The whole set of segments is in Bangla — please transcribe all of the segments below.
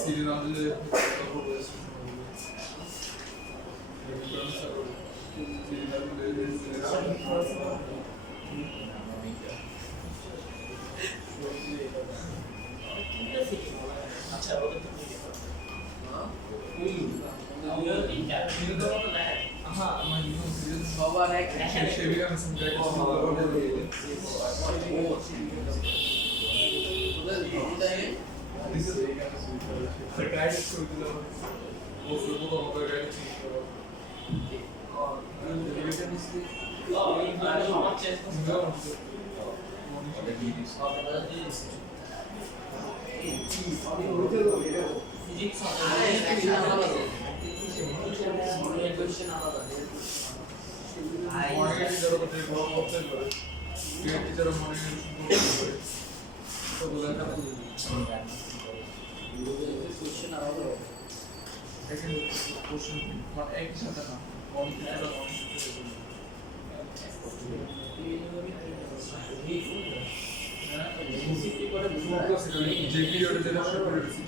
সিডি নাম দিলে আচ্ছা ওটা তো সবার এক শেভিং আছে একই সাথে না যে পিরিয়ডে যেটা শুরু করে দিয়েছি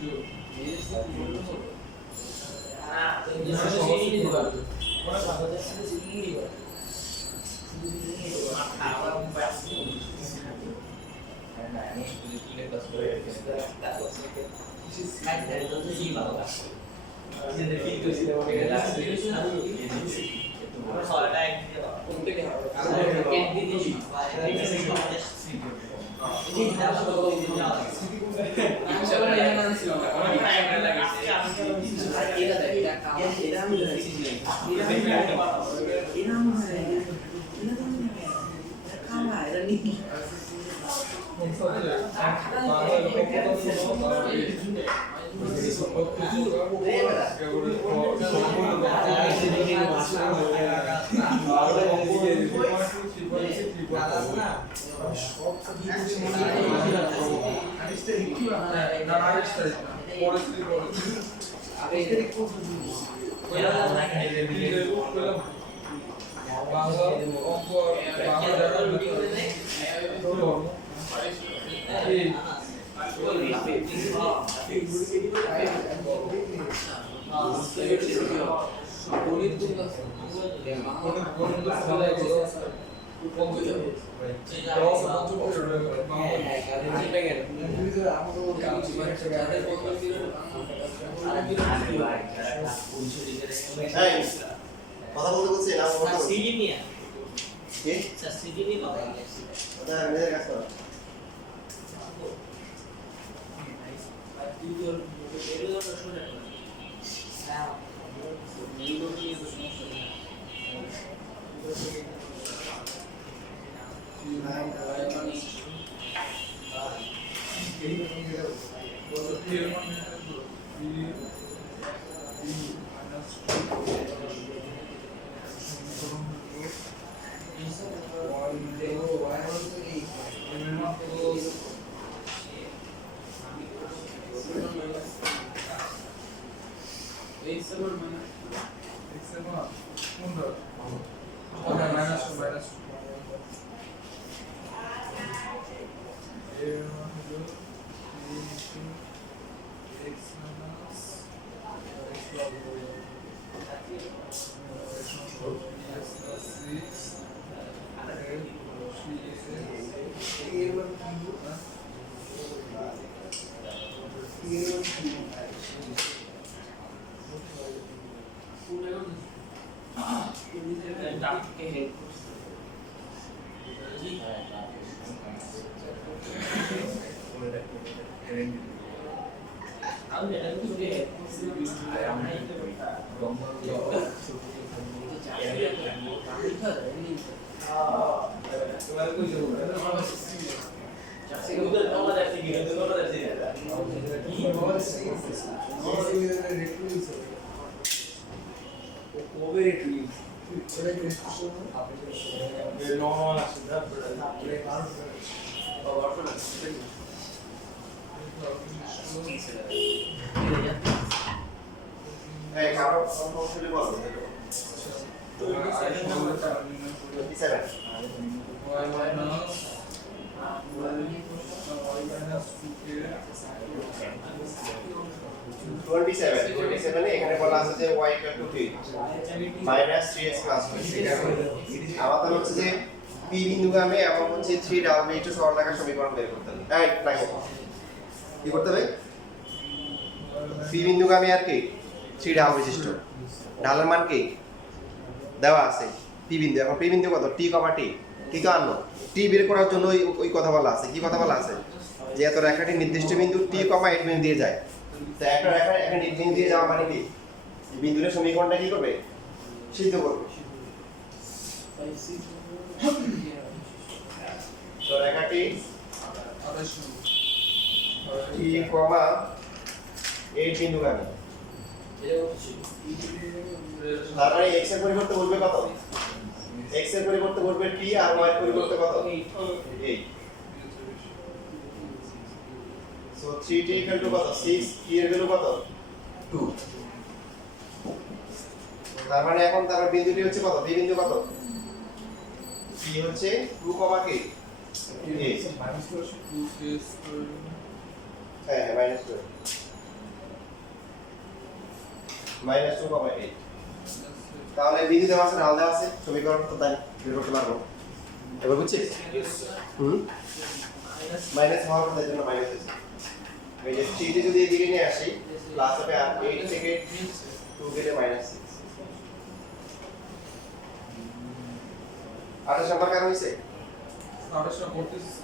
কথা বলতে বলছি না কথা বলছি সিডি নিয়ে কি স্যার সিডি নিয়ে কথা বলছি ওটা মেয়েদের কাছে এই কারো সমস্যা বল y minus 27 এখানে বলা আছে যে y = 3 মাইনাস 3x প্লাস 1 আমাদের হচ্ছে যে p বিন্দুগামী এবং হচ্ছে 3 ডাবল বিশিষ্ট সরলরেখার সমীকরণ বের করতে হবে। এই লাগে কি করতে হবে? p বিন্দুগামী আর কি 3 ডাবল বিশিষ্ট ঢালের মান কি দেওয়া আছে p বিন্দু। এখন p বিন্দু কত? t, t কি তো আনলো t বের করার জন্য ওই কথা বলা আছে। কি কথা বলা আছে? যে এত রেখাটি নির্দিষ্ট বিন্দু t, 8 বিন্দু দিয়ে যায়। তো একটা রেখা একটা বিন্দু দিয়ে যাওয়া মানে কি এই বিন্দুর সমীকরণটা কি করবে? সিদ্ধ করবে। তো রেখাটি t, 8 বিন্দুগামী। তারপরে x এর পরিবর্তে বলবে কত? x এর পরিবর্তে বলবে t আর y এর পরিবর্তে কত? 8। সো 3t = কত? 6, t এর ভ্যালু কত? 2। তার মানে এখন তার বিন্দুটি হচ্ছে কত? b বিন্দু কত? p হচ্ছে 2, k 8 হ্যাঁ -2 -2, 8 তাহলে বিন্দু দেওয়া আছে ঢাল দেওয়া আছে সমীকরণ তো তাই বের করতে পারবো। এবার বুঝছিস? মাইনাস হওয়ার কথা জন্য মাইনাস হয়েছে। এই যে 3 যদি এদিকে নিয়ে আসি প্লাস হবে আর 8 থেকে 2 গেলে -6। 28 নাম্বার কার হইছে? 28 করতেছিস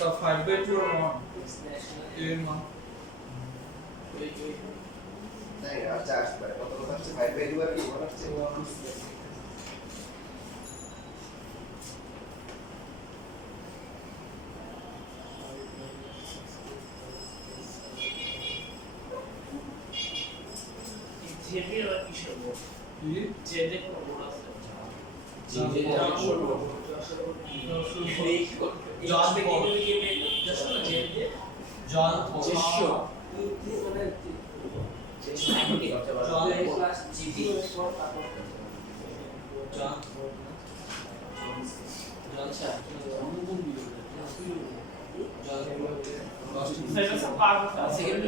So 5/2 or 1? 8 1. নাই আচ্ছা আসবে কত কথা হচ্ছে 5/2 আর কি মনে হচ্ছে জেডের আর কিসের বোর্ড? কি? জেডে কোন বোর্ড আছে? জেডে জন বোর্ড। জন বেকিং যশোর জেডে জন যেশো। জন প্লাস জিডি জন স্যার সেটা সব পার করতে সেকেন্ড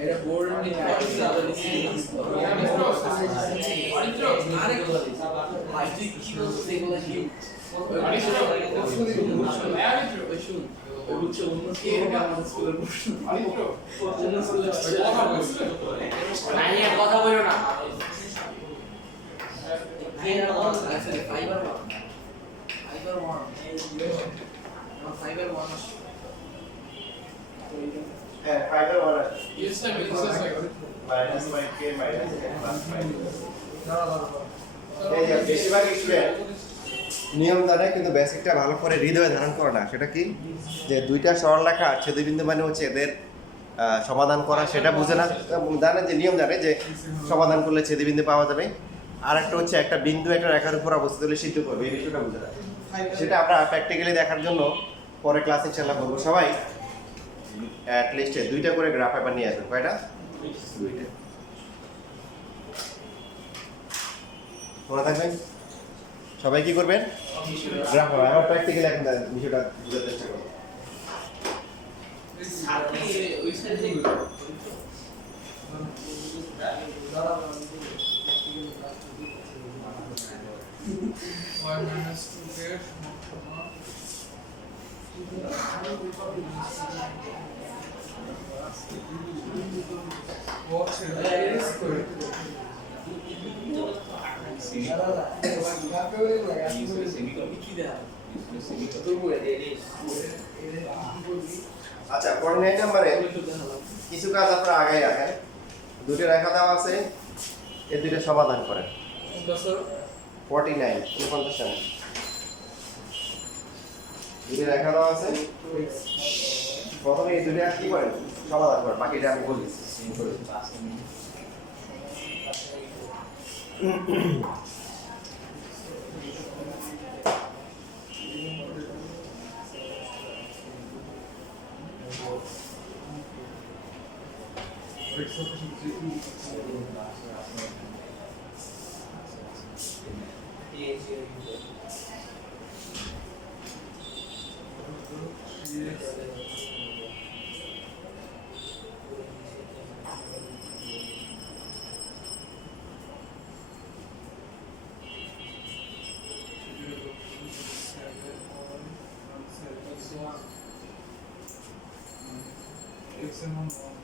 এটা বোর্ড কথা বলো না হ্যাঁ 5/1 আসবে Yes sir, -5k -5 এই যে বেশিরভাগ স্টুডেন্ট নিয়ম জানে কিন্তু বেসিকটা ভালো করে হৃদয়ে ধারণ করে না। সেটা কি যে দুইটা সরলরেখা ছেদবিন্দু মানে হচ্ছে এদের সমাধান করা সেটা বুঝে না। জানে যে নিয়ম জানে যে সমাধান করলে ছেদবিন্দু পাওয়া যাবে। আর একটা হচ্ছে একটা বিন্দু একটা রেখার উপর অবস্থিত হলে সিদ্ধ করবে এই বিষয়টা বুঝে না। সেটা আমরা প্র্যাকটিক্যালি দেখার জন্য পরে ক্লাসে ইনশাআল্লাহ করব। সবাই অ্যাট লিস্ট দুইটা করে গ্রাফ পেপার নিয়ে আসবেন। কয়টা? দুইটা। মনে থাকবেন সবাই কি করবেন? গ্রাফ হবে। আমরা প্র্যাকটিক্যালি এখন বিষয়টা বুঝার চেষ্টা করব। y minus 2k what is square আচ্ছা 49 নম্বরে কিছু কাজ আপনারা আগাই রাখেন দুটো রেখা দেওয়া আছে এই দুটো সমাধান করেন sir 49 49 সালে দুটো রেখা দেওয়া আছে প্রথমে এই দুটো কি করেন সমাধান করেন বাকিটা আমি বলি x and 1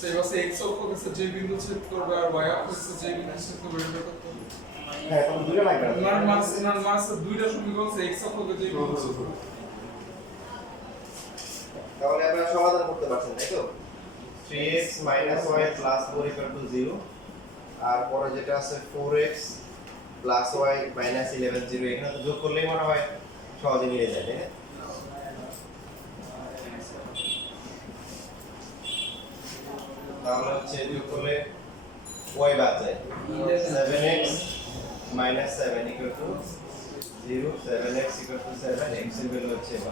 সে বাসে x অক্ষকে যে বিন্দু ছেদ করবে আর y অক্ষকে যে বিন্দু ছেদ করবে এটা কত হ্যাঁ তখন দুটো লাগবে না মার্কস দুইটা সমীকরণ আছে x অক্ষকে যে বিন্দু ছেদ করবে তাহলে আপনারা সমাধান করতে পারছেন তাই তো 3x - y + 4 = 0 আর পরে যেটা আছে 4x + y - 11 0 এখানে তো যোগ করলেই মনে হয় সহজে মিলে যায় তাই না তাহলে হচ্ছে যোগ করলে y বাদ যায় 7x - 7 = 0 7x = 7 x এর ভ্যালু হচ্ছে 1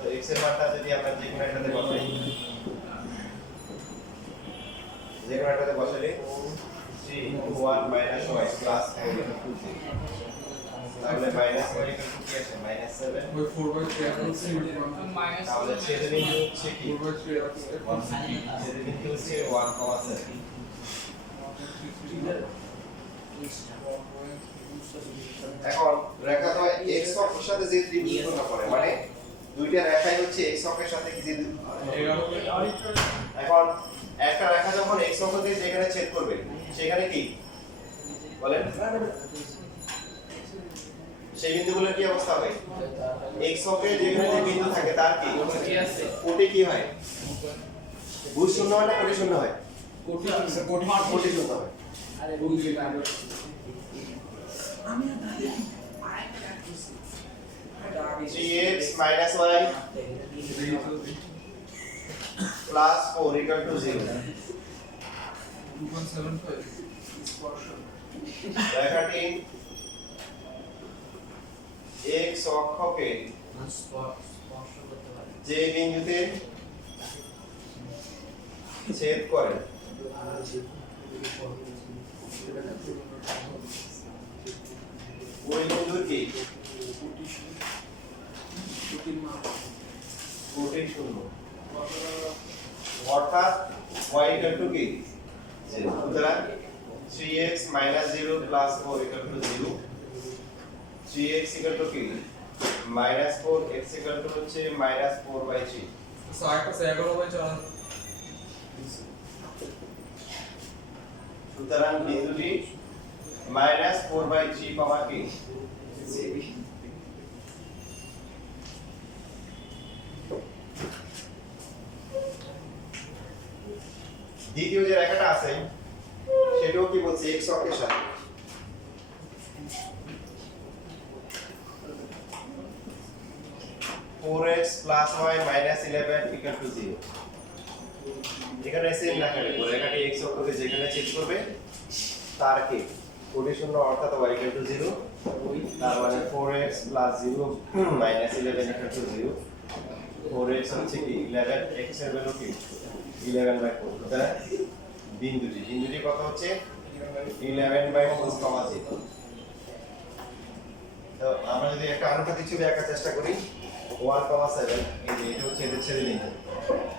তো x এর মানটা যদি আমরা যে কোনো একটাতে বসাই যে কোনো একটাতে বসালে 3 * 1 - y + 4 = 2 তাহলে -y কি আছে -7 ওই 4/3 আছে তাহলে ছেদবিন্দু হচ্ছে কি 4/3 আছে ছেদবিন্দু হচ্ছে 1,7 এখন রেখা তো x অক্ষের সাথে যে ত্রিভুজ উৎপন্ন করে মানে দুইটা রেখাই হচ্ছে x অক্ষের সাথে কি যে এখন একটা রেখা যখন x অক্ষ দিয়ে যেখানে ছেদ করবে সেখানে কি বলেন সেই বিন্দুগুলোর কি অবস্থা হবে x অক্ষে যেখানে যে বিন্দু থাকে তার কি কোটি কি হয় ভূ শূন্য হয় না কোটি শূন্য হয় কোটি শূন্য হয় আরে বুঝি না আমি 3x - y + 4 = 0 2.75 রেখাটি x অক্ষকে স্পর্শ করতে পারে যে বিন্দুতে ছেদ করে ওই বিন্দুর কি কোটি শূন্য অর্থাৎ y = কি সুতরাং 3x - 0 + 4 = 0 3x = কি -4 x = হচ্ছে -4/3 সাইড আছে 11/4 সুতরাং বিন্দুটি -4/3 পাওয়া কি দ্বিতীয় যে রেখাটা আছে সেটাও কি বলছে x অক্ষের সাথে (4x + y - 11 = 0) এখানে সেম লেখা নেই রেখাটি x অক্ষকে যেখানে ছেদ করবে তার কে কোটি শূন্য অর্থাৎ y equal to 0 তার মানে 4x plus 0 minus 11 equal to 0 4x হচ্ছে কি 11 x এর ভ্যালু কি 11/4 তাই বিন্দুটি কত হচ্ছে 11/4, 0 তো আমরা যদি একটা আনুপাতিক ছবি আঁকার চেষ্টা করি 1,7 এই যে এটা হচ্ছে এদের ছেড়ে বিন্দু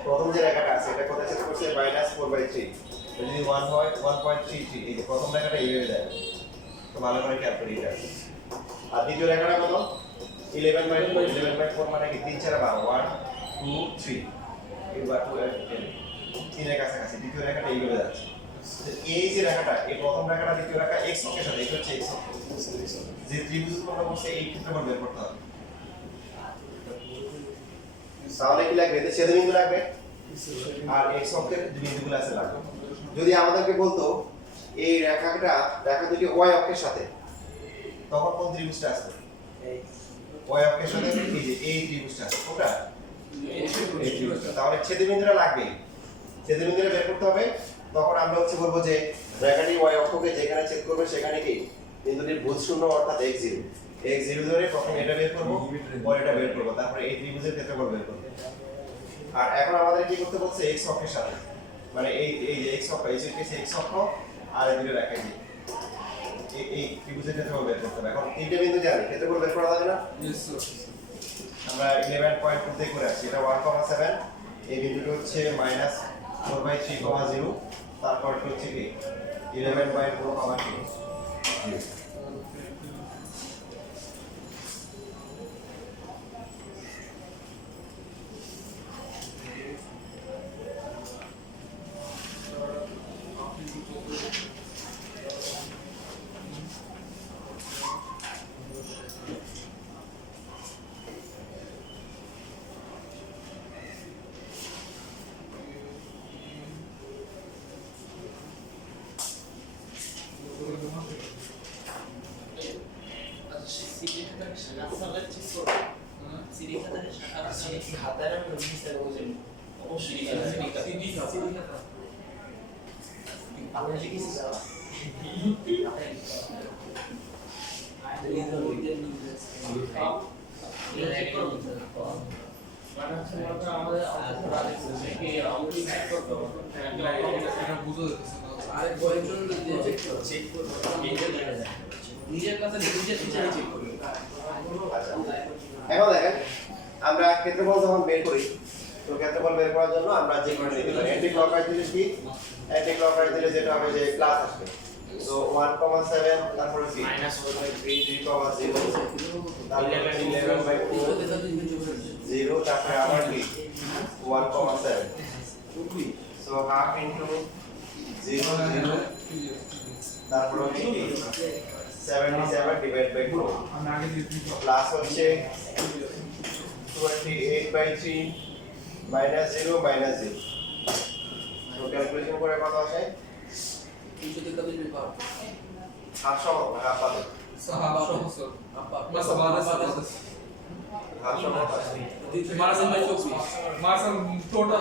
প্রথম যে রেখাটা আছে এটা কোথায় ছেদ করছে -4/3 যদি 1 হয় 1.33 এই যে প্রথম রেখাটা এইভাবে যায় তো ভালো করে খেয়াল করি এটা আর দ্বিতীয় রেখাটা কত 11/4 মানে কি 3 4 12 1 2 3 এবার 3 এর কাছাকাছি দ্বিতীয় রেখাটা এইভাবে যাচ্ছে এই যে রেখাটা এই প্রথম রেখাটা দ্বিতীয় রেখা x অক্ষের সাথে এটা হচ্ছে x অক্ষ যে ত্রিভুজ উৎপন্ন করছে এই ক্ষেত্রফল বের করতে হবে তাহলে কি লাগবে এতে ছেদবিন্দু লাগবে আর x অক্ষের যে বিন্দুগুলো আছে লাগবে যদি আমাদেরকে বলতো এই রেখা দুটি y অক্ষের সাথে তখন কোন ত্রিভুজটা আসবে y অক্ষের সাথে এই ত্রিভুজটা আসবে কোনটা এই ত্রিভুজটা তাহলে ছেদবিন্দুটা লাগবে ছেদবিন্দুটা বের করতে হবে তখন আমরা হচ্ছে বলবো যে রেখাটি y অক্ষকে যেখানে ছেদ করবে সেখানে কি বিন্দুটির ভুজ শূন্য অর্থাৎ x0 ধরে প্রথমে এটা বের করব পরে এটা বের করব তারপরে এই ত্রিভুজের ক্ষেত্রফল বের করব আর এখন আমাদের কি করতে বলছে x অক্ষের সাথে মানে এই যে x অক্ষ এই যে x অক্ষ আর এই দুটো রেখা এই ত্রিভুজের ক্ষেত্রফল বের করতে হবে এখন তিনটে বিন্দু জানি ক্ষেত্রফল বের করা যাবে না Yes, sir. আমরা 11.2 তে করে আসছি এটা 1,7 এই বিন্দুটা হচ্ছে -4/3,0 তারপর হচ্ছে কি 11/4,2 এটা বুঝো যাচ্ছে না। আরেক বইয়ের জন্য চেক করবো নিজের কাছে নিজে চেক করবো আচ্ছা এখন দেখেন আমরা ক্ষেত্রফল যখন বের করি তো ক্ষেত্রফল বের করার জন্য আমরা যে করে নিতে পারি অ্যান্টি ক্লকওয়াইজ দিলে কি অ্যান্টি ক্লকওয়াইজ দিলে যেটা হবে যে প্লাস আসবে তো 1,7 তারপরে কি -4/3 3,0 তারপরে 11/4 0 তারপরে আবার কি 1,7 সো হাফ ইনটু 0 0 তারপর হচ্ছে কি 77 ডিভাইড বাই 4 আমি আগে দিয়ে দিই। প্লাস হচ্ছে 28/3 -0 -0 তো ক্যালকুলেশন করে কত আসে 343 পার হাফ সম হাফ পাবে সাহাব সহ sir. Mas a bala é half সম আসে মার্সেল ভাই 24 Mas total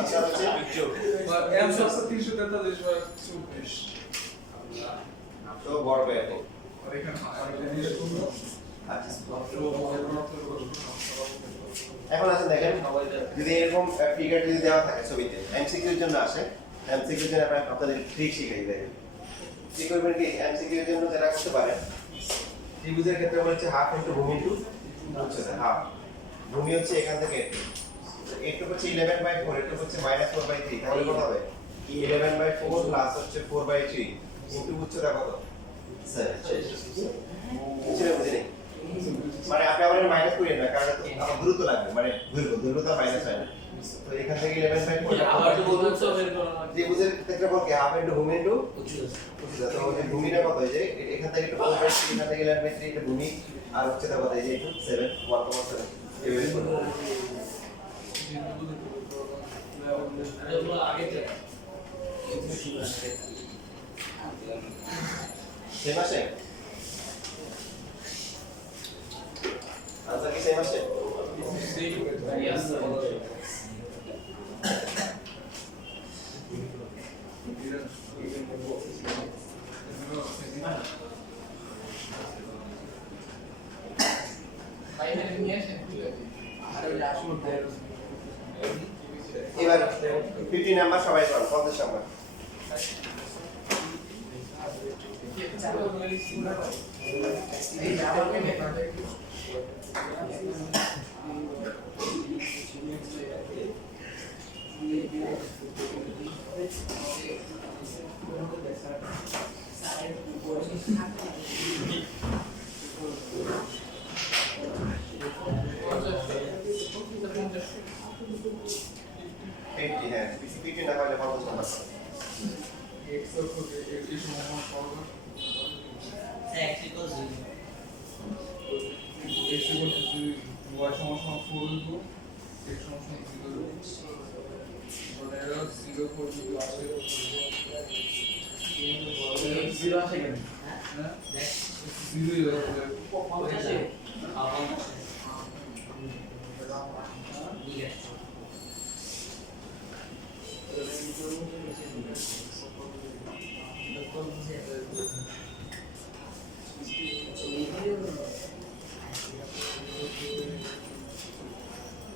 আচ্ছা হচ্ছে é só essa ficha tenta deixar subir. তো বড় ব্যাপার Aí kan ele tudo. আচ্ছা এখন আসেন দেখেন যদি এরকম ফিগার যদি দেওয়া থাকে ছবিতে এমসিকিউ এর জন্য আসে এমসিকিউ এর জন্য আপনাদের ট্রিক শিখাই দেখেন কি করবেন কি এমসিকিউ এর জন্য যেটা করতে পারেন ত্রিভুজের ক্ষেত্রে বলছে হাফ ইনটু ভূমি ইনটু উচ্চতা হাফ ভূমি হচ্ছে এখান থেকে একটু হচ্ছে 11/4 একটু হচ্ছে -4/3 তাহলে কত হবে 11/4 প্লাস হচ্ছে 4/3 ইনটু উচ্চতা কত 7 ছেড়ে বুঝিনি মানে আপনি আবার মাইনাস করেন না কারণ আমার দ্রুত লাগবে মানে দৈর্ঘ্যটা মাইনাস হয় না তো এখান থেকে 11/4 আবার তো বলুন তো বের করো ত্রিভুজের ক্ষেত্রফল কি হাফ ইনটু ভূমি ইনটু উচ্চতা তো ওই ভূমিটা কত হয় যে এখান থেকে একটু 4/3 এখান থেকে 11/3 এটা ভূমি আর উচ্চতা কত হয় যে একটু 7 1,7 এভাবে করব এগুলো আগে থেকে সেম আসে আনসার কি সেম আসে Yes, sir. এবার 50 নাম্বার সবাই পান 50 নাম্বার হ্যাঁ 50 না হলে 50 নাম্বার x এই সমান করবে x equals 0 x equal to y সমান 4 লিখব x সমান 0 মানে এরা 0 4 যদি আসে 0 আসে কেন? হ্যাঁ 0 হবে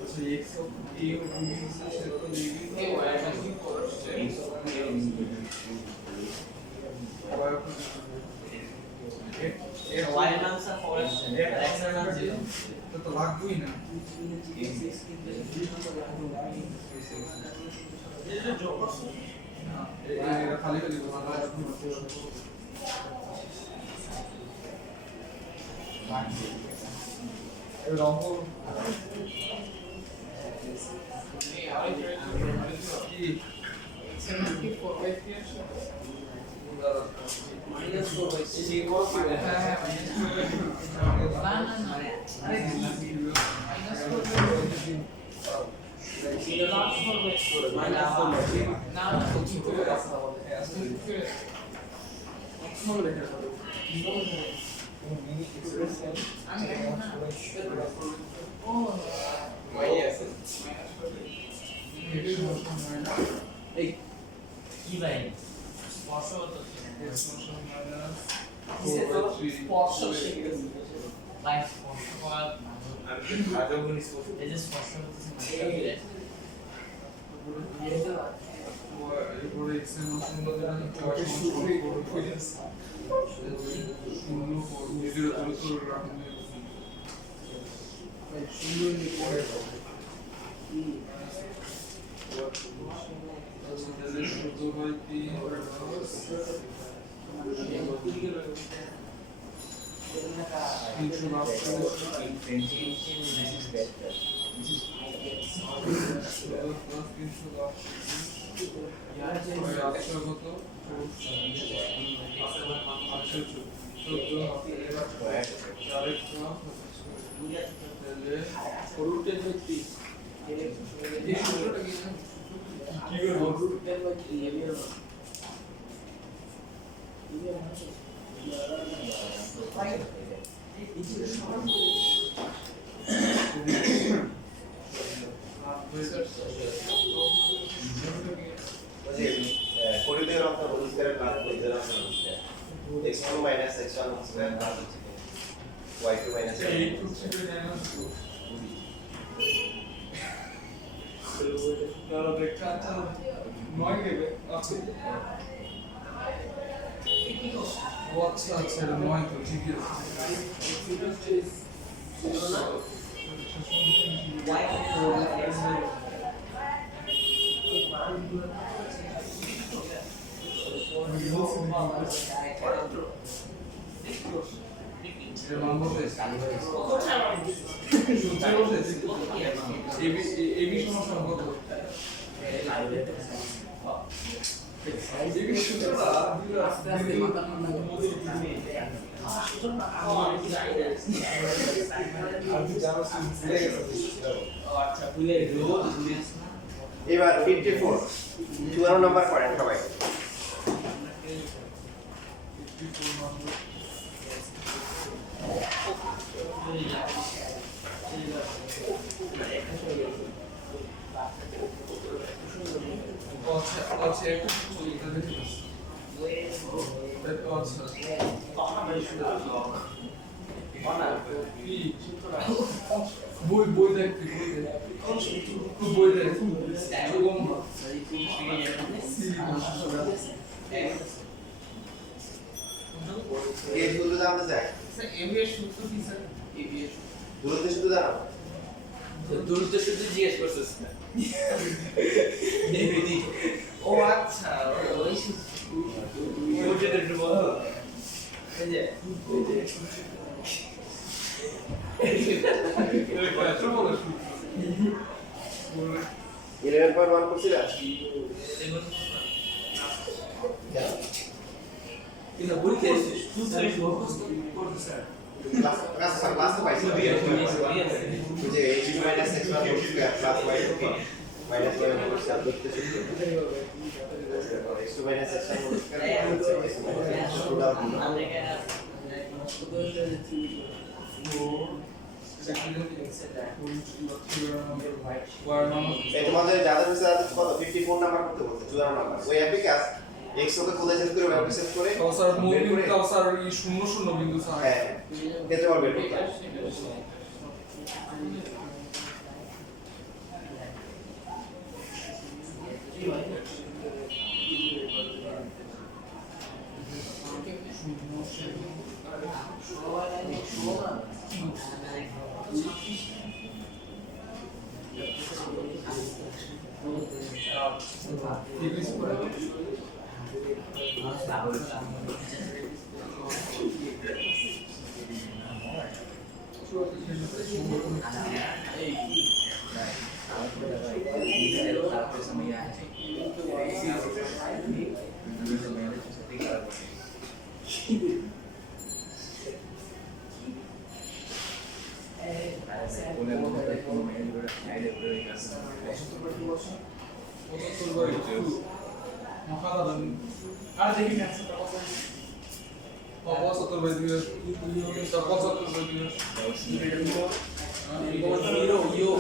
আচ্ছা x অফ a ও b সেটা লিখি y এর কি করছে y অফ y এর মান স্যার 4 আসছে x এর মান 0 তো তো লাগবেই না এটা যোগ করছে না এটা খালি খালি বলা এবার অঙ্ক কি মাইনাস 4 বাই 6 হ্যাঁ হ্যাঁ কি ভাই স্পর্শগত স্পর্শ শিখে গেছে ভাই স্পর্শ করা এই যে স্পর্শগত এরপরে x এর মান শূন্য দেওয়া হচ্ছে শূন্য জিরো জিরো তো রাখুন পরিধের অর্থ রোজগারের লাভ রোজগারের অর্থ x1 minus x1 square plus y2 minus আচ্ছা আচ্ছা নয় তো ঠিক আছে এবি সমস্যা কত এবি সূত্রটা আস্তে আস্তে মাথা আচ্ছা ভুলে রোজ এবার 54 54 নাম্বার করেন সবাই আচ্ছা একটু এটা দেখে আচ্ছা কি বই বই দেখ তুই বই দেখ এরকম এই সূত্র জানতে চাই স্যার এম এর সূত্র কি স্যার দূরত্ব সূত্র জানো দূরত্ব শুধু জিজ্ঞেস করছিস না ও আচ্ছা ওই ওটা একটু বল এই যে এত বড় সূত্র 11.1 করছিলা কিন্তু বই খেয়েছিস তুই করছিস স্যার ক্লাস তো পাইছি যে h minus x plus square plus y minus y whole square দূরত্ব সূত্র x minus x whole এই তোমাদের যাদের হচ্ছে কত 54 নাম্বার করতে বলছে 54 নাম্বার ওই অ্যাপে কাজ x ওকে কোথায় সেট করে ওয়েব সেট করে কাউসার মুভিং কাউসার এই 0 বিন্দু স্যার হ্যাঁ ক্ষেত্রফল বের করতে আর দেখি না 75 বাই 2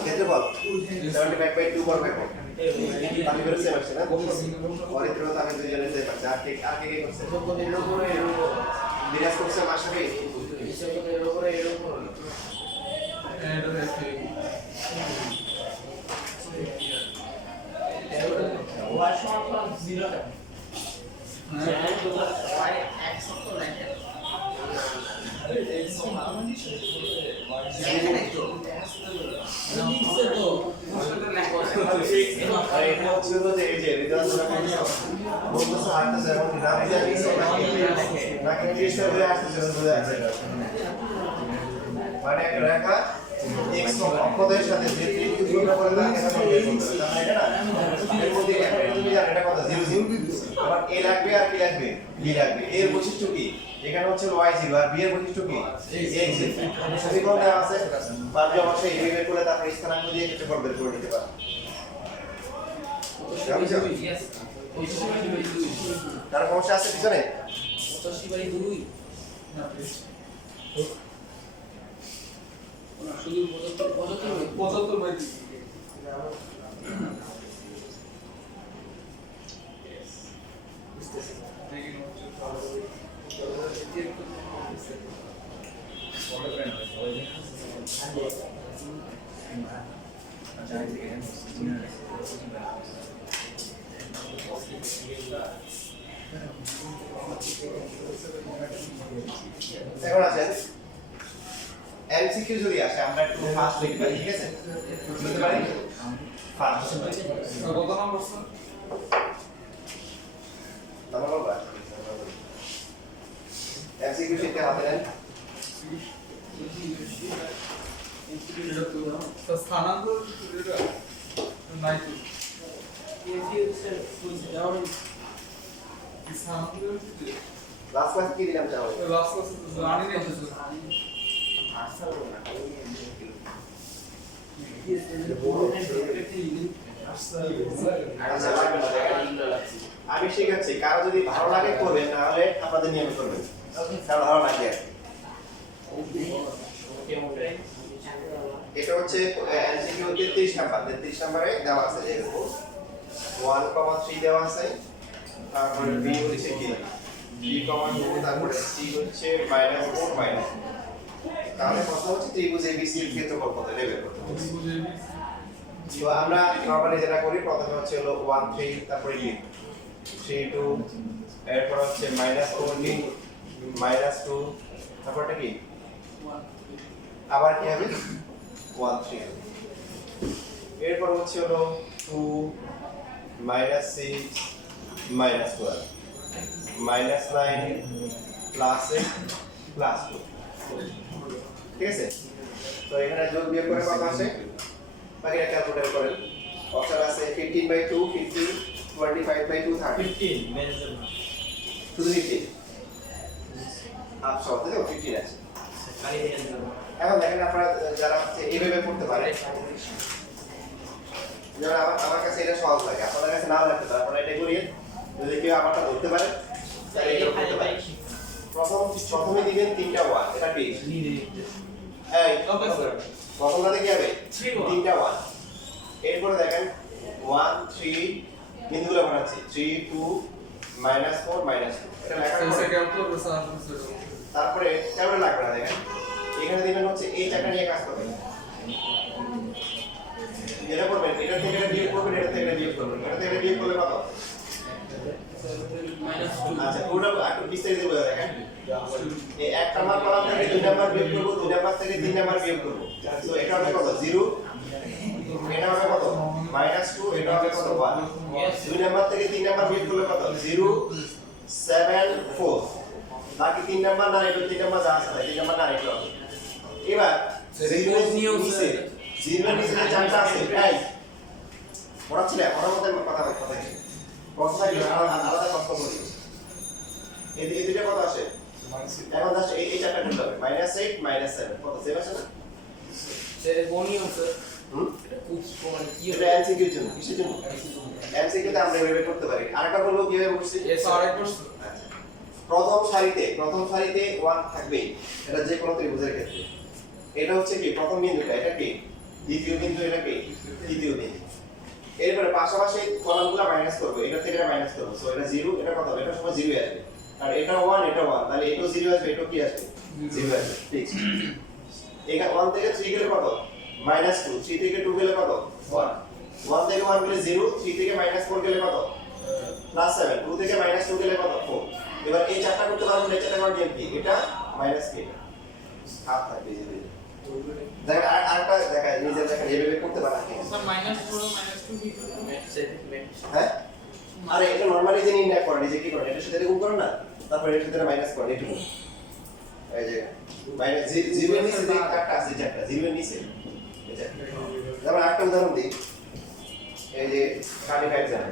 ক্ষেত্রফল 75 by 2 করবে আমি বের সেম আসছে না অরিত্র তো আমি দুইজনে সেম আছে আর কে করছে বিরাজ করছে মাশরাফি আর এটা হচ্ছে যে এই যে রিদাস বলতেছে হাঁটতেছে এবং রাতে যাচ্ছে নাকি টিএসএ হয়ে আসছে বলে আছে মানে একটা রেখা x অক্ষদের সাথে যে ত্রিভুজটা করে তাকে এখানে বের করতে হবে তাহলে এটা না এর মধ্যে একটা তুমি জানো এটা কত 0 0 আবার a লাগবে আর কি লাগবে b লাগবে এর বৈশিষ্ট্য কি এখানে হচ্ছে y 0 আর b এর বৈশিষ্ট্য কি x 0 সমীকরণ দেওয়া আছে পারবে অবশ্যই এই বের করে তারপর স্থানাঙ্ক দিয়ে ক্ষেত্রফল বের করে নিতে পারবে তার সমস্যা আছে পিছনে 85 বাই 2 শুধু 75 বাই 2 এখন আসেন এমসিকিউ যদি আসে আমরা একটু ফাস্ট লিখতে পারি ঠিক আছে লিখতে পারি ফাস্ট কত নাম্বার স্যার নাম্বার বলবা এমসিকিউ শিটে হাতে নেন তো স্থানাঙ্ক এটা নাই তো স্থানাঙ্ক লাস্ট ক্লাস কি দিলাম তাহলে লাস্ট ক্লাস জানি না তো আমি শিখাচ্ছি কারো যদি ভালো লাগে করবেন না হলে আপনাদের নিয়মে করবেন কারো ভালো লাগে আর এটা হচ্ছে এমসিকিউ 33 নাম্বার 33 নম্বরে দেওয়া আছে যে 1,3 দেওয়া আছে তারপরে b হচ্ছে কি b, 2 তারপরে c হচ্ছে -4 - তাহলে প্রশ্ন হচ্ছে ত্রিভুজ ABC এর ক্ষেত্রফল কত এটা বের করতে হবে। ত্রিভুজ ABC তো আমরা নরমালি যেটা করি প্রথমে হচ্ছে হলো 1 3 তারপরে লিখ 3 2 এরপর হচ্ছে -4 লিখ -2 তারপরটা কি আবার কি হবে 1 3 এরপর হচ্ছে হলো 2 -6 -12 -9 +8 +2 ঠিক আছে। তো এখানে যোগ বিয়োগ করে কত আসে বাকিটা ক্যালকুলেট করেন। অপশন আছে 15/2 50 25/2 30 15 মেনজন শুধু 15 আপ শর্তে দেখো 15 আছে। খালি দিয়ে দেব এখন দেখেন আপনারা যারা হচ্ছে এইভাবে পড়তে পারে যেমন আমার কাছে এটা সহজ লাগে, আপনাদের কাছে নাও লাগতে পারে, আপনারা এটা করিয়ে যদি কেউ আমারটা ধরতে পারে তাহলে এটা করতে পারে। প্রথমে দিবেন 3টা 1 এটা কি এই ওকে স্যার প্রথমটাতে কি হবে 3 1 3টা 1 এরপরে দেখেন 1 3 বিন্দুগুলো বানাচ্ছি 3 2 -4 -2 এটা লেখার স্যার পরে সেকেন্ড তো স্যার তারপরে কেমন লাগবে না দেখেন এখানে দিবেন হচ্ছে এই চারটা নিয়ে কাজ করবেন। এটা করবেন এটা থেকে এটা বিয়োগ করবেন এটা থেকে এটা বিয়োগ করবেন এটা থেকে এটা বিয়োগ করলে কত আচ্ছা পুরোটা একটু বিস্তারিত বলে দেখেন এই এক নাম্বার কলাম থেকে দুই নাম্বার বিয়োগ করব দুই নাম্বার থেকে তিন নাম্বার বিয়োগ করব তো এটা হবে কত 0 এটা হবে কত -2 এটা হবে কত 1 দুই নাম্বার থেকে তিন নাম্বার বিয়োগ করলে কত 0 7 4 বাকি তিন নাম্বার না এটা তিন নাম্বার যা আছে তিন নাম্বার না এটা হবে। এবার 0 এর নিচে 0 এর নিচে যে চারটা আছে এই ওরা ছিল ওর মধ্যে কথা কি প্রশ্ন কি আলাদা প্রশ্ন করি এই দুটো কত আসে এখন জাস্ট এই চারটা ঢুকবে -8 -7 কত সেভ আছে না স্যার কোনিও স্যার হুম এটা খুব মানে কি এটা এমসিকিউ এর জন্য কিসের জন্য এমসিকিউ তে আমরা এভাবে করতে পারি আরেকটা বলবো কিভাবে করছি স্যার আরেক প্রশ্ন আচ্ছা প্রথম সারিতে 1 থাকবেই এটা যে কোনো ত্রিভুজের ক্ষেত্রে এটা হচ্ছে কি প্রথম বিন্দুটা এটা কি দ্বিতীয় বিন্দু এটা কি তৃতীয় বিন্দু এরপরে পাশাপাশি কলামগুলো মাইনাস করব এটা থেকে এটা মাইনাস করব সো এটা 0 এটা কত এটা সময় 0 আসবে আর এটা 1 এটা 1 তাহলে এটা 0 আসবে এটা কি আসবে 0 আসবে ঠিক এটা 1 থেকে 3 গেলে কত -2 3 থেকে 2 গেলে কত 1 1 থেকে 1 গেলে 0 3 থেকে -4 গেলে কত +7 2 থেকে -2 গেলে কত 4 এবার এই চারটা করতে পারবো না এই চারটা করার নিয়ম কি এটা মাইনাস কি এটা হাফ থাকবে যে দেখেন আরেকটা দেখা নিজে দেখেন এইভাবে করতে পারেন স্যার -4 -2 কি করবে হ্যাঁ আরে এটা নরমালি যে নির্ণয় করেন এই যে কি করেন এটার সাথে গুণ করেন না তারপর এর সাথে মাইনাস করেন এটুকু এই যে মাইনাস 0 এর নিচে যে একটা আছে যেটা 0 এর নিচে এটা যেমন আরেকটা উদাহরণ দিই এই যে 35 জানা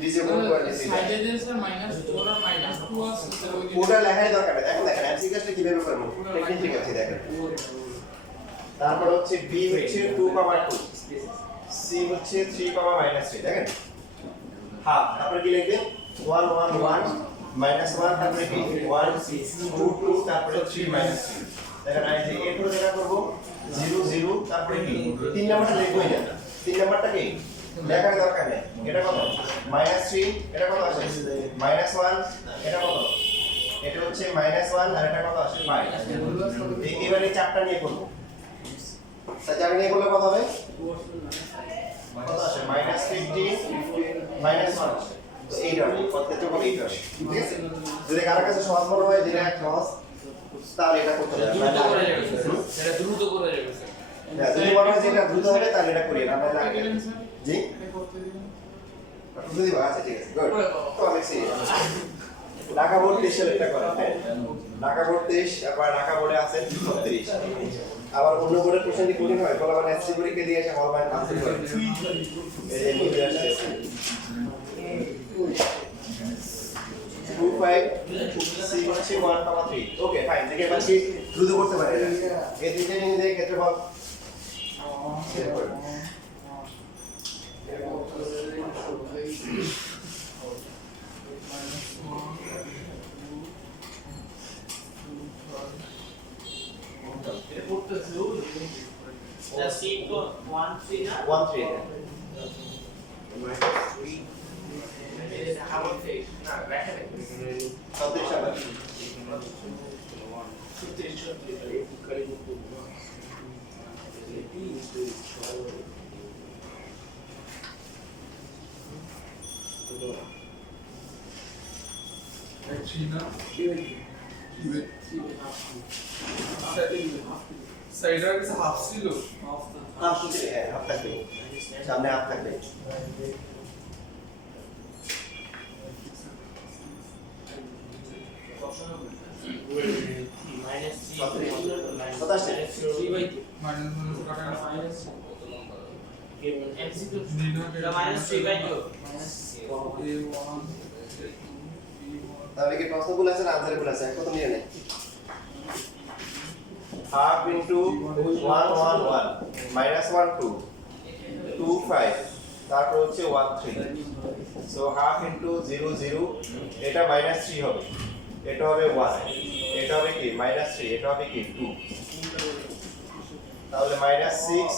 ডিসে গুণ করে দিছি সাইডে যে স্যার -4 আর -2 আছে স্যার ওই ওটা লেখাই দরকার নেই এখন দেখেন এমসি কাজটা কিভাবে করব টেকনিক আছে দেখেন তারপর হচ্ছে b হচ্ছে 2,2 c হচ্ছে 3,-3 দেখেন হাফ তারপর কি লিখবেন 1 1 1 -1 তারপরে কি 1 2 2 তারপরে 3 -3 দেখেন এই যে এরপর যেটা করব 0 0 তারপরে কি তিন নাম্বারটা লিখবই না তিন নাম্বারটা কি লেখার দরকার নেই এটা কত -3 এটা কত আসে -1 এটা কত এটা হচ্ছে -1 আর এটা কত আসে 5 এবারে এই চারটা নিয়ে করব চারটা নিয়ে করলে কত হবে কত আসে -15 -1 আসে তো এই ধরনের প্রত্যেকটা কত এই ধরনের ঠিক আছে যদি কারোর কাছে সহজ মনে হয় যেটা সহজ তাহলে এটা করতে হবে দ্রুত করে যাবে স্যার সেটা দ্রুত করে যাবে স্যার যদি মনে হয় যেটা দ্রুত হবে তাহলে এটা করিয়ে আমরা করতে লাগে দিবেন স্যার জি এটা করতে দিবেন যদি আচ্ছা ঠিক আছে গুড তো অনেক সিরিয়াস ঢাকা বোর্ড 23 এটা করে হ্যাঁ ঢাকা বোর্ড 23 আবার ঢাকা বোর্ডে আছে 36 আবার অন্য বোর্ডের কোশ্চেন কঠিন হয় বলা মানে এসসি পরীক্ষা দিয়ে এসে হল বাইন আনসার করে এই যে নিয়ে আসছে 25 সি হচ্ছে 1,3 ওকে ফাইন দেখে বাকি দ্রুত করতে পারে এই তিনটে জিনিসের ক্ষেত্রফল সেট করে এটা করতেছে ও এটা সিট 1 3 না 1 3 এটা হাবল থেকে না রেখে দে 36 টাকা থ্রি না সাইডার কাছে হাফ ছিল হাফ দিলে হ্যাঁ হাফ থাকবে সামনে হাফ থাকবে কত আসছে মাইনাস মাইনাস কাটা MCQ নির্ণয় the minus 3/2 A1 তাহলে কি প্রশ্ন ভুল আছে না আনসার ভুল আছে কত নিয়ে নেয় হাফ ইনটু 111 মাইনাস 12 25 তারপর হচ্ছে 13 সো হাফ ইনটু 00 এটা মাইনাস 3 হবে এটা হবে 1 এটা হবে কি মাইনাস 3 এটা হবে কি 2 তাহলে মাইনাস 6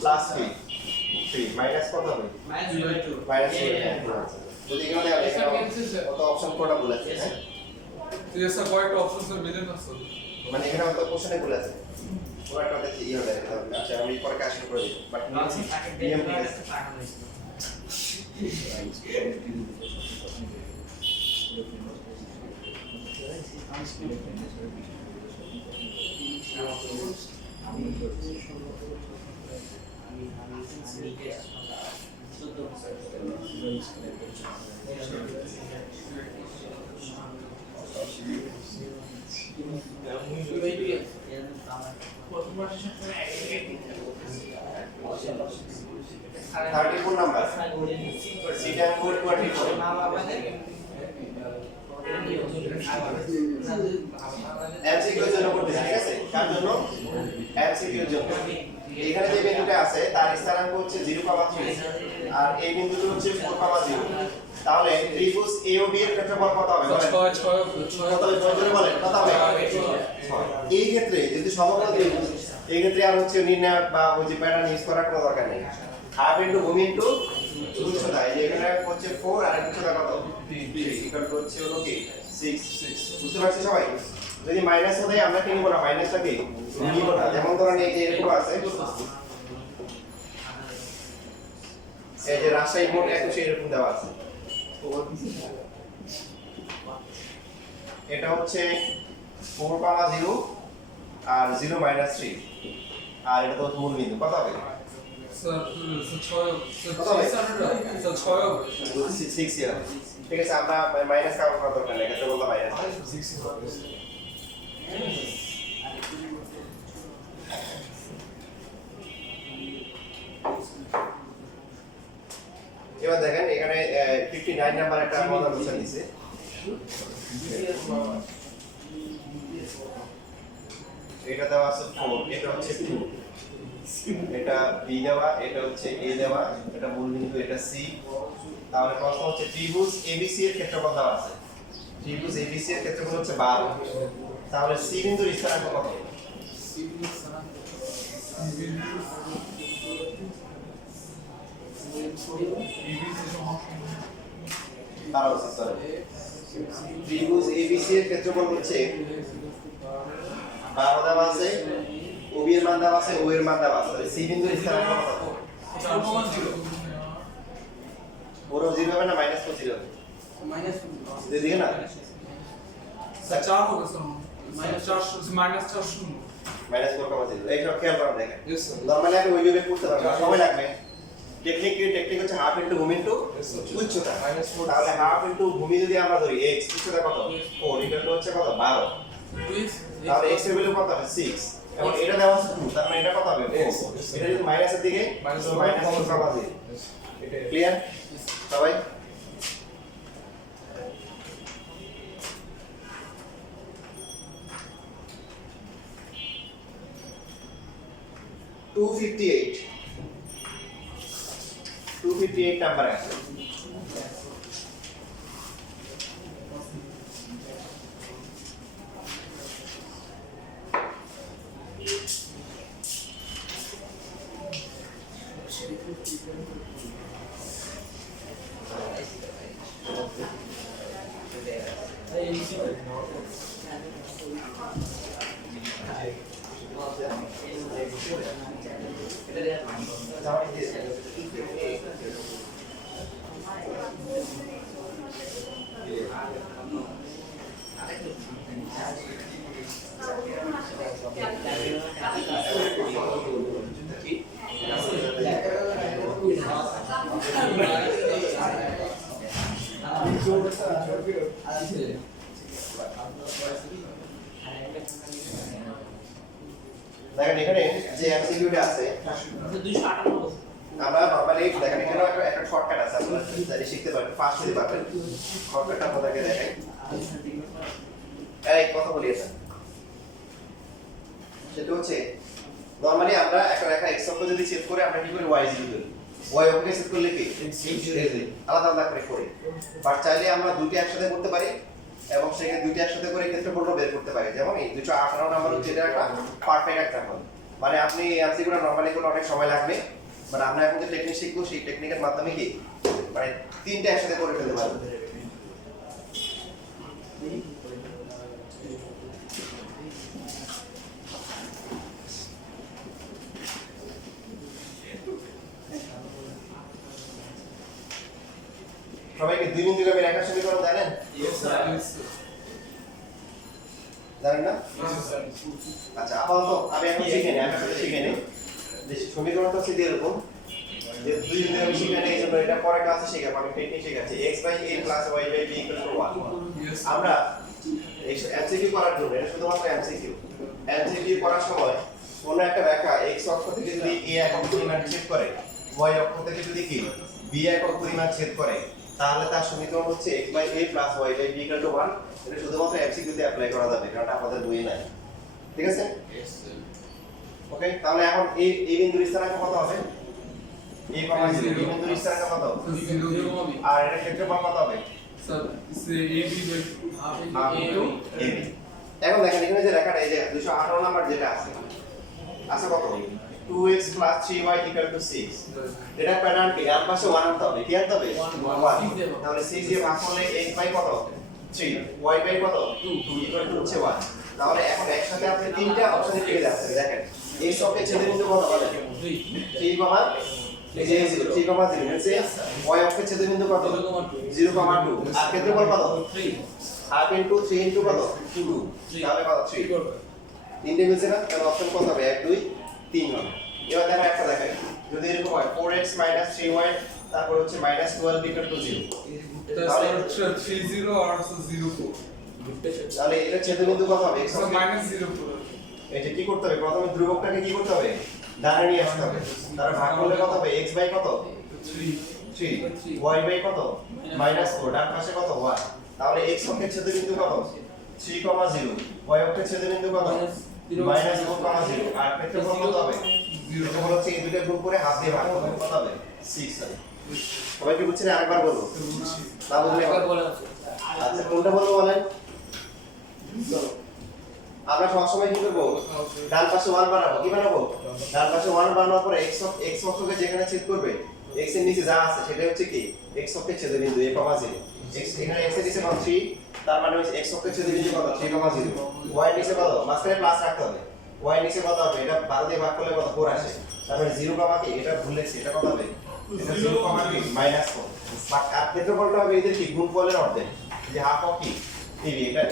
প্লাস 3 মাইনাস কত হবে minus 3/2 মাইনাস 3 যদি এখানে কত অপশন কোডটা ভুল আছে হ্যাঁ তুই এসব কয়েকটা অপশন সব মিলে না স্যার মানে এখানে অত কোশ্চেনে ভুল আছে পুরো একটা দেখি ইয়ে হবে আচ্ছা আমি পরে কাজ শুরু করে দিই বাট নিয়ম ঠিক আছে thirty four number seat and code 24 MCQ এর জন্য করতেছি ঠিক আছে কার জন্য এমসিকিউ এর জন্য এখানে যে বিন্দুটা আছে তার স্থানাঙ্ক হচ্ছে 0,3 আর এই বিন্দুটা হচ্ছে 4,0 তাহলে ত্রিভুজ এ ও বি এর ক্ষেত্রফল কত হবে বলেন কত হবে জোরে বলেন কত হবে 6 এই ক্ষেত্রে যদি সমগ্র ত্রিভুজ এই ক্ষেত্রে আর হচ্ছে নির্ণয় বা ওই যে প্যাটার্ন ইউজ করার কোনো দরকার নেই হাফ ইনটু ভূমি ইনটু উচ্চতা এই যে এখানে হচ্ছে 4 আর উচ্চতা কত 3 ইকুয়াল টু হচ্ছে হলো কি 6 বুঝতে পারছেন সবাই যদি মাইনাস হলে আমরা কি নিব না মাইনাসটা কি নিব না যেমন ধরেন এই যে এরকম আছে এই যে রাজশাহী মোট 21 এরকম দেওয়া আছে এটা হচ্ছে 4,0 আর 0 মাইনাস 3 আর এটা তো মূল বিন্দু কত হবে স্যার ছয় স্যার ছয় 6 ইয়ার ঠিক আছে আমরা মাইনাস কাউন্ট করা দরকার নেই এটা বললাম মাইনাস এবার দেখেন এখানে 59 নাম্বার একটা মজার কোশ্চেন দিয়েছে এটা দেওয়া আছে 4 এটা হচ্ছে 2 এটা বি দেওয়া এটা হচ্ছে এ দেওয়া এটা মূল বিন্দু এটা সি তাহলে প্রশ্ন হচ্ছে ত্রিভুজ এবিসি এর ক্ষেত্রফল দেওয়া আছে ত্রিভুজ এবিসি এর ক্ষেত্রফল হচ্ছে 12 তাহলে সি বিন্দুর স্থানাঙ্ক কত তারাও সরি ত্রিভুজ এবিসি এর ক্ষেত্রফল হচ্ছে 12 দেওয়া আছে ওবি এর মান দেওয়া আছে ও এর মান দেওয়া আছে তাহলে সি বিন্দুর স্থানাঙ্ক কত পুরো 0 হবে না মাইনাস 4 0 হবে মাইনাস দিকে না স্যার 4 হবে স্যার মাইনাস 4 শূন্য মাইনাস 4,0 এই সব খেয়াল করা দেখেন ইয়েস স্যার নরমালি আমি ওইভাবে করতে পারবো সময় লাগবে টেকনিক হচ্ছে হাফ ইনটু ভূমি ইনটু উচ্চতা তাহলে হাফ ইনটু ভূমি যদি আমরা ধরি x উচ্চতা কত 4 ইকুয়াল টু হচ্ছে কত 12 তাহলে x এর ভ্যালু কত হবে 6 এবং এটা দেওয়া আছে 2 তার মানে এটা কত হবে 4 এটা যদি মাইনাসের দিকে মাইনাস 4,000 ক্লিয়ার সবাই টু 258 নাম্বার আছে দেখেন এখানে যে এমসিকিউটা আছে আমরা নরমালি দেখেন এখানে একটা শর্টকাট আছে আপনারা যদি শিখতে পারেন ফাস্ট হতে পারবেন শর্টকাটটা আপনাদেরকে দেখাই এই কথা বলি এটা সেটা হচ্ছে নরমালি আমরা একটা রেখা x অক্ষ যদি ছেদ করে আমরা কি করি y জিরো করি y অক্ষকে ছেদ করলে কি আলাদা আলাদা করে করি বাট চাইলে আমরা দুটো একসাথে করতে পারি এবং সেখানে দুটো একসাথে করে ক্ষেত্রফলও বের করতে পারি যেমন এই 218 নাম্বার হচ্ছে এটা একটা পারফেক্ট এক্সাম্পল মানে আপনি এমসিকিউটা নরমালি করলে অনেক সময় লাগবে বাট আমরা এখন যে টেকনিক শিখবো সেই টেকনিকের মাধ্যমে কি মানে তিনটা একসাথে করে ফেলতে পারবো সবাইকে দুই বিন্দুগামী রেখার সমীকরণ জানেন জানেন না আচ্ছা আপাতত আমি এখন শিখে নিই যে সমীকরণটা হচ্ছে এরকম যে দুই বিন্দুগামী শিখে নেই এই জন্য এটা পরে ক্লাসে শিখাবো আমি technique শিখাচ্ছি x a + y b = 1 আমরা এই এমসিকিউ করার জন্য এটা শুধুমাত্র এমসিকিউ করার সময় কোন একটা রেখা x অক্ষ থেকে যদি a একক পরিমাণ ছেদ করে y অক্ষ থেকে যদি কি b একক পরিমাণ ছেদ করে তাহলে তার সমীকরণ হচ্ছে x a + y b = 1 এটা শুধুমাত্র এমসিকিউ তে অ্যাপ্লাই করা যাবে কারণ আমাদের বইয়ে নাই ঠিক আছে ওকে তাহলে এখন এই বিন্দুর স্থানাঙ্ক কত হবে a, 0 এই বিন্দুর স্থানাঙ্ক কত আর এটা ক্ষেত্রফল কত হবে স্যার সে ab এখন দেখেন এখানে যে রেখাটা এই যে 218 নাম্বার যেটা আছে কত 2x + 3y = 6 এটা প্যাটার্ন কি ডান পাশে 1 আনতে হবে কি আনতে হবে 1 তাহলে 6 দিয়ে ভাগ করলে x বাই কত 3 y বাই কত 2 হচ্ছে 1 তাহলে এখন একসাথে আপনি তিনটা অপশনে পেয়ে যাচ্ছেন দেখেন x অক্ষের ছেদবিন্দু কত হবে 3, এই যে 3, 0 হচ্ছে y অক্ষের ছেদবিন্দু কত 0,2 আর ক্ষেত্রফল কত 3 হাফ ইনটু 3 ইনটু কত 2 তাহলে কত 3 তিনটে মিলছে না তাহলে অপশন কত হবে 1 2 3 হবে এবার দেখো একটা দেখাই যদি এরকম হয় 4x - 3y তারপর হচ্ছে -12 = 0 তাহলে 30 আর 04 তাহলে এটা ছেদবিন্দু কত হবে x অক্ষে -04 এটা কি করতে হবে প্রথমে ধ্রুবকটাকে কি করতে হবে ডানে নিয়ে আসতে হবে তার ভাগ করলে কত হবে x বাই কত 3 y বাই কত -4 ডান পাশে কত 1 তাহলে x অক্ষের ছেদবিন্দু কত 3,0 y অক্ষের ছেদবিন্দু কত -4,0 আর ক্ষেত্রফল কত হবে 0 ক্ষেত্রফল হচ্ছে এই দুটো গুণ করে হাফ দিয়ে ভাগ করলে কত হবে 6 হবে সবাই কি বুঝছেন আরেকবার বলো না বুঝলে একবার বলেন আচ্ছা কোনটা বলবো বলেন আমরা সবসময় কি করবো ডান পাশে 1 বানাবো কি বানাবো ডান পাশে 1 বানানোর পরে x অক্ষকে যেখানে ছেদ করবে x এর নিচে যা আছে সেটা হচ্ছে কি x অক্ষের ছেদবিন্দু a, 0 x এখানে x এর নিচে কত 3 তার মানে হচ্ছে x অক্ষের ছেদবিন্দু কত 3,0 y এর নিচে কত মাঝখানে প্লাস রাখতে হবে y এর নিচে কত হবে এটা 12 দিয়ে ভাগ করলে কত 4 আসে তারপরে 0, কি এটা ভুল লিখছি এটা কত হবে এটা 0, কি -4 বাট আর ক্ষেত্রফলটা হবে এদের কি গুণফলের অর্ধেক যে হাফ অফ কি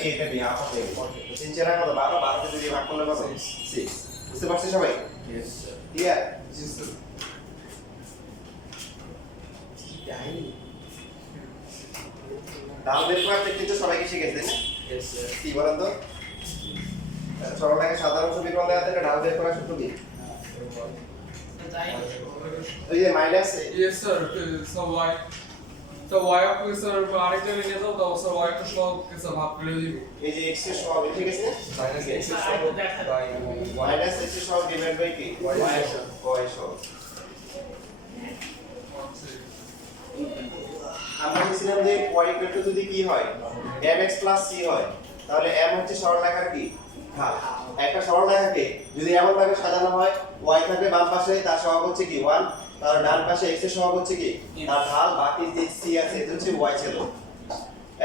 এটা b হাফ অফ তিন চার কত 12 তে যদি ভাগ করলে কত 6 বুঝতে পারছেন সবাই yes sir clear yes sir ডাল বের করার টেকনিক তো সবাইকে শিখেছেন না Yes, sir. কি বলেন তো সরলরেখা সাধারণ সমীকরণ দেওয়া থেকে ডাল বের করার সূত্র কি ওই যে minus yes sir so y of sir আরেকটা নিয়ে যাও তো স্যার y এর সব কিছু ভাগ করে দিব এই যে x এর সহগ ঠিক আছে মাইনাস x এর সব মাইনাস x এর সহগ ডিভাইড বাই কি y এর সহগ আমরা বলছিলাম যে y ইকুয়াল যদি কি হয় mx c হয় তাহলে m হচ্ছে সরলরেখার কি ঢাল একটা সরলরেখাকে যদি এমন ভাবে সাজানো হয় y থাকবে বাম পাশে তার সহগ হচ্ছে কি 1 তার ডান পাশে x এর সহগ হচ্ছে কি তার ঢাল বাকি যে c আছে এটা হচ্ছে y ছিল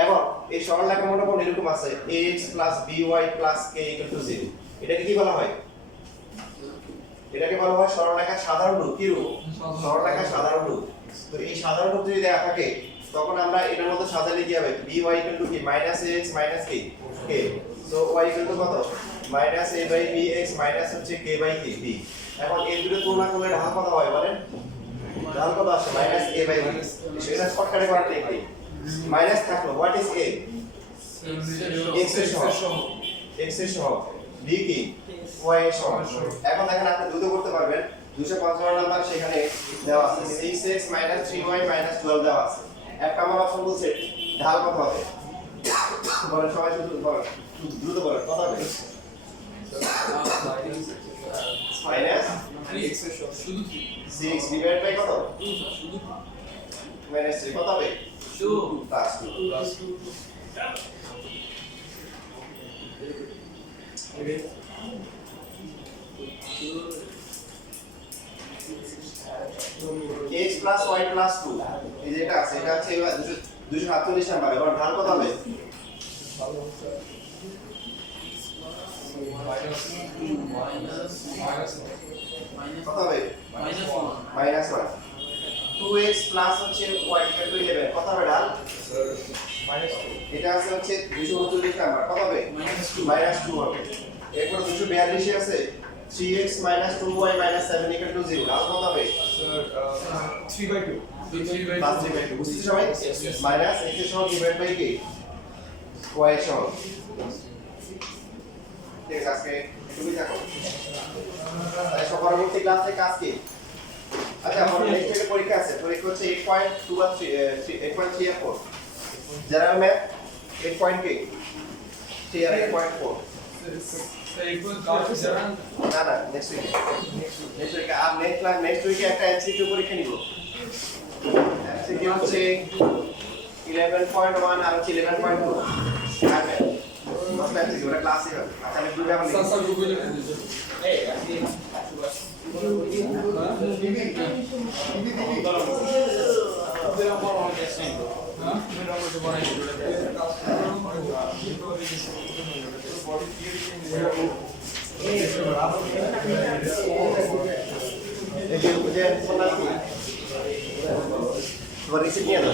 এখন এই সরলরেখা মনে করুন এরকম আছে ax by k 0 এটাকে কি বলা হয়? এটাকে বলা হয় সরলরেখার সাধারণ রূপ। কি রূপ? সরলরেখার সাধারণ রূপ। তো এই সাধারণ রূপ যদি দেয়া থাকে তখন আমরা এটার মধ্যে সাজালে কি হবে? by কি -ax - k সো y কত? -a by bx মাইনাস হচ্ছে k by k b। এখন এই দুটো তুলনা করলে ঢাল কত হয় বলেন? ঢাল কত আসে? -a by b। সেটা শর্টকাটে করার টেকনিক। মাইনাস থাকলো হোয়াট ইজ a? x এর সহগ, x এর সহগ, b কি? y এর সহগ। এখন দেখেন আপনি দ্রুত করতে পারবেন। 255 নাম্বার সেখানে দেওয়া আছে 6x - 3y - 12 দেওয়া আছে। এক নাম্বার অপশন বলছে ঢাল কত হবে? বলেন সবাই শুধু বলেন, দ্রুত বলেন কত হবে? মাইনাস 6 ডিভাইড বাই কত? মাইনাস 3 কত হবে? 2 plus 2 x plus y plus 2 এই যে এটা আছে, এটা হচ্ছে 247 নাম্বার। এবার ঢাল কত হবে? কত হবে? -1 2x প্লাস হচ্ছে y equal to 11 কত হবে ঢাল? এটা আছে হচ্ছে 239 নাম্বার। কত হবে? -2 হবে। এরপর 242 এ আছে 3x - 2y - 7 equal to 0 ঢাল কত হবে? প্লাস 3/2 বুঝতে সবাই? মাইনাস x এর সহগ ডিভাইড বাই k y এর সহগ। ঠিক আছে, আজকে এটুকুই থাকো। তাহলে সব পরবর্তী ক্লাসে কাজ কি? আচ্ছা আমাদের নেক্সট থেকে পরীক্ষা আছে। পরীক্ষা হচ্ছে 8.2 বা 8.3 আর 4 জেনারেল ম্যাথ 8.3 আর 8.4 না না নেক্সট উইকে আর নেক্সট উইকে একটা এমসিকিউ পরীক্ষা নিব। এমসিকিউ হচ্ছে 11.1 আর হচ্ছে 11.2 আচ্ছা দশটা এমসিকিউ ওটা ক্লাসে হবে। আচ্ছা আমি দুটো আবার তোমার রিসিপ্ট নিয়ে দাও।